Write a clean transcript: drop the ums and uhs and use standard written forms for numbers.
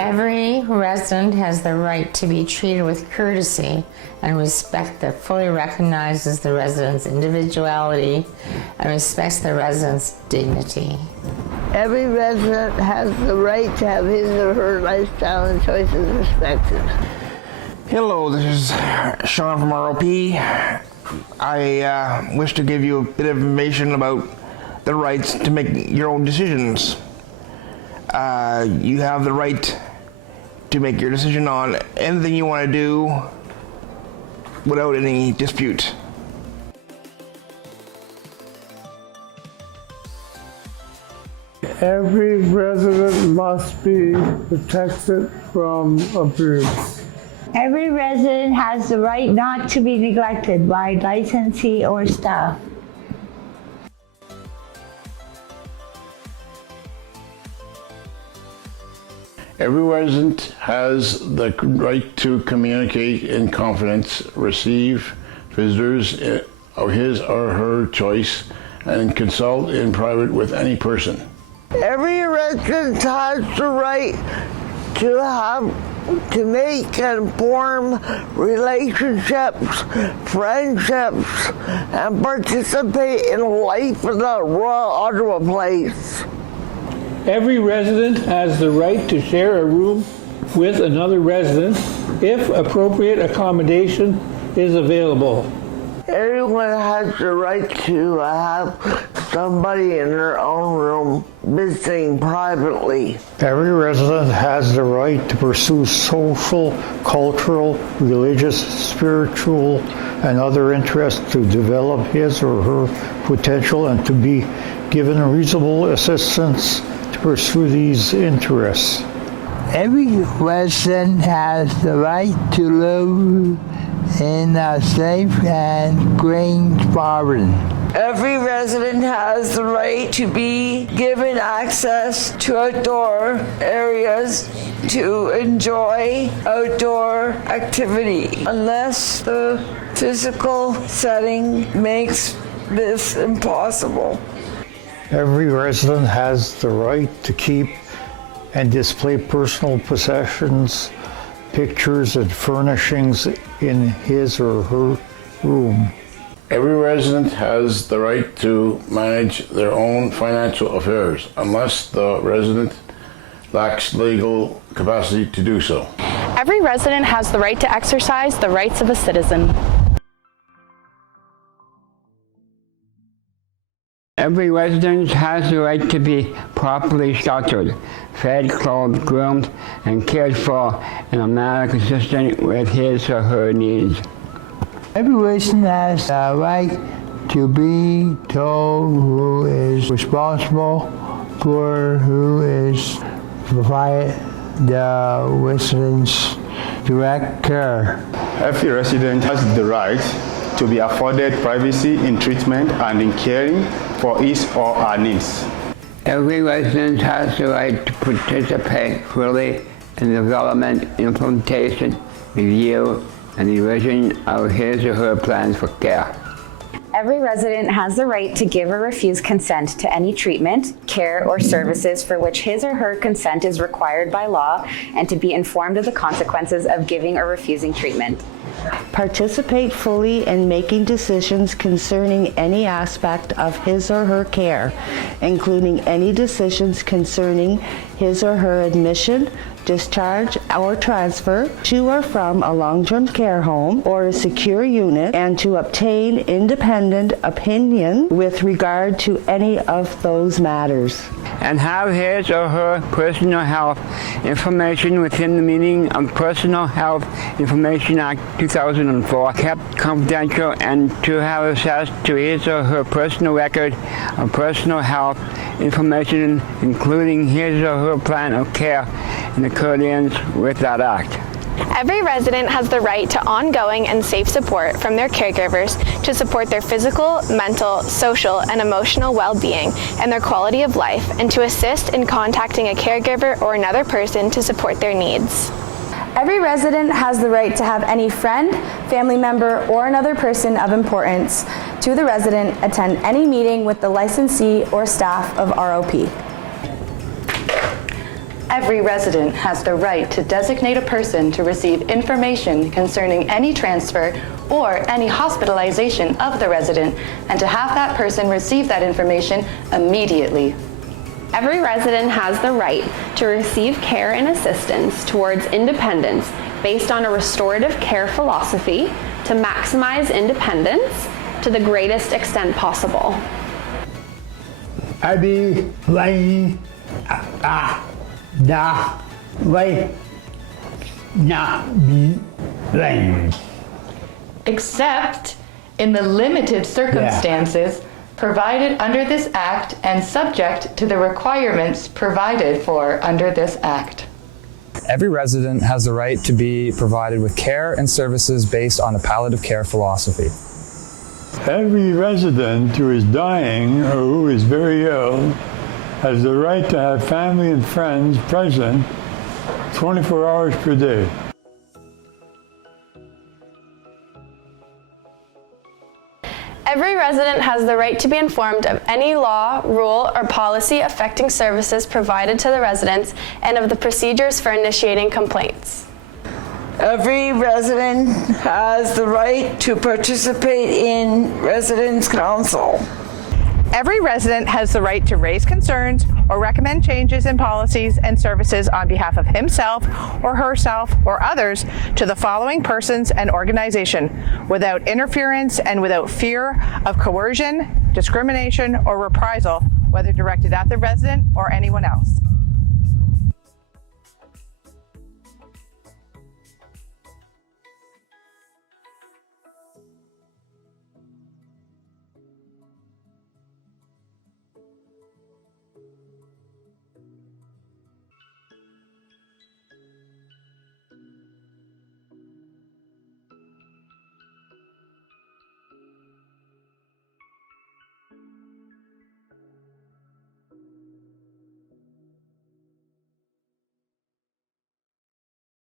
Every resident has the right to be treated with courtesy and respect that fully recognizes the resident's individuality and respects the resident's dignity. Every resident has the right to have his or her lifestyle and choices respected. Hello, this is Sean from ROP. I wish to give you a bit of information about the rights to make your own decisions. You have the right to make your decision on anything you want to do without any dispute. Every resident must be protected from abuse. Every resident has the right not to be neglected by licensee or staff. Every resident has the right to communicate in confidence, receive visitors of his or her choice, and consult in private with any person. Every resident has the right to make and form relationships, friendships, and participate in life in the Royal Ottawa Place. Every resident has the right to share a room with another resident if appropriate accommodation is available. Everyone has the right to have somebody in their own room visiting privately. Every resident has the right to pursue social, cultural, religious, spiritual, and other interests to develop his or her potential and to be given reasonable assistance to pursue these interests. Every resident has the right to live in a safe and green environment. Every resident has the right to be given access to outdoor areas to enjoy outdoor activity, unless the physical setting makes this impossible. Every resident has the right to keep and display personal possessions, pictures, and furnishings in his or her room. Every resident has the right to manage their own financial affairs unless the resident lacks legal capacity to do so. Every resident has the right to exercise the rights of a citizen. Every resident has the right to be properly sheltered, fed, clothed, groomed, and cared for in a manner consistent with his or her needs. Every resident has the right to be told who is responsible for who is provided the resident's direct care. Every resident has the right to be afforded privacy in treatment and in caring for his or her needs. Every resident has the right to participate fully in the development, implementation, review, and revision of his or her plans for care. Every resident has the right to give or refuse consent to any treatment, care, or services for which his or her consent is required by law, and to be informed of the consequences of giving or refusing treatment. Participate fully in making decisions concerning any aspect of his or her care, including any decisions concerning his or her admission, discharge, or transfer to or from a long-term care home or a secure unit, and to obtain independent opinion with regard to any of those matters. And have his or her personal health information within the meaning of Personal Health Information Act 2004 kept confidential, and to have access to his or her personal record of personal health information, including his or her plan of care in accordance with that act. Every resident has the right to ongoing and safe support from their caregivers to support their physical, mental, social, and emotional well-being and their quality of life, and to assist in contacting a caregiver or another person to support their needs. Every resident has the right to have any friend, family member, or another person of importance to the resident attend any meeting with the licensee or staff of ROP. Every resident has the right to designate a person to receive information concerning any transfer or any hospitalization of the resident, and to have that person receive that information immediately. Every resident has the right to receive care and assistance towards independence based on a restorative care philosophy to maximize independence to the greatest extent possible. Except in the limited circumstances provided under this Act and subject to the requirements provided for under this Act. Every resident has the right to be provided with care and services based on a palliative care philosophy. Every resident who is dying or who is very ill has the right to have family and friends present 24 hours per day. Every resident has the right to be informed of any law, rule, or policy affecting services provided to the residents and of the procedures for initiating complaints. Every resident has the right to participate in residence council. Every resident has the right to raise concerns or recommend changes in policies and services on behalf of himself or herself or others to the following persons and organization without interference and without fear of coercion, discrimination, or reprisal, whether directed at the resident or anyone else.